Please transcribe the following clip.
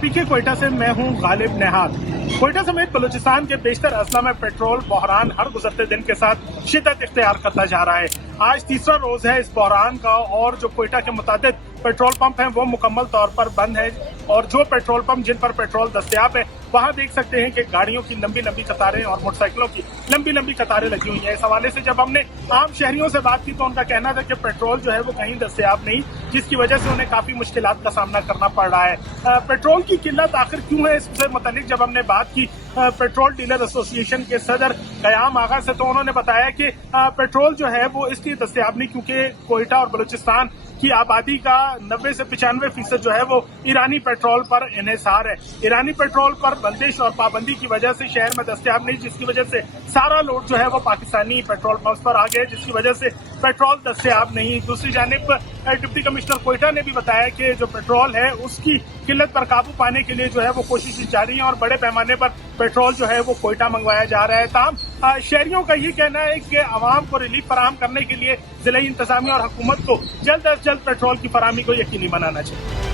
पीके कोयटा से मैं हूं गालिब नेहात। कोयटा समेत बलूचिस्तान के बेशतर अजला में पेट्रोल बहरान हर गुजरते दिन के साथ शिद्दत इख्तियार करता जा रहा है। आज तीसरा रोज है इस बहरान का और जो कोयटा के मुताबिक पेट्रोल पंप हैं वो मुकम्मल तौर पर बंद है और जो पेट्रोल पंप जिन पर पेट्रोल दस्तयाब है वहां देख सकते हैं कि गाड़ियों की लंबी लंबी कतारें और मोटरसाइकिलों की लंबी लंबी कतारें लगी हुई हैं। इस हवाले से जब हमने आम शहरियों से बात की तो उनका कहना था कि पेट्रोल जो है वो कहीं दस्तयाब नहीं, जिसकी वजह से उन्हें काफी मुश्किलात का सामना करना पड़ रहा है। पेट्रोल की किल्लत आखिर क्यों है, इससे मुतालिक जब हमने बात की पेट्रोल डीलर एसोसिएशन के सदर कयाम आगा से, तो उन्होंने बताया कि पेट्रोल जो है वो इसलिए दस्तयाब नहीं क्योंकि कोयटा और बलूचिस्तान की आबादी का 90 से 95% जो है वो ईरानी पेट्रोल पर इन्हिसार है। ईरानी पेट्रोल पर बंदिश और पाबंदी की वजह से शहर में दस्तयाब नहीं, जिसकी वजह से सारा लोड जो है वो पाकिस्तानी पेट्रोल पंप पर आ गए, जिसकी वजह से पेट्रोल दस्तयाब नहीं। दूसरी जानिब डिप्टी कमिश्नर कोयटा ने भी बताया कि जो पेट्रोल है उसकी किल्लत पर काबू पाने के लिए जो है वो कोशिशें जारी हैं और बड़े पैमाने पर पेट्रोल जो है वो कोयटा मंगवाया जा रहा है। ताम शहरियों का ये कहना है कि आवाम को रिलीफ फराहम करने के लिए जिला इंतजामिया और हुकूमत को जल्द अज जल्द पेट्रोल की फराहमी को यकीनी बनाना चाहिए।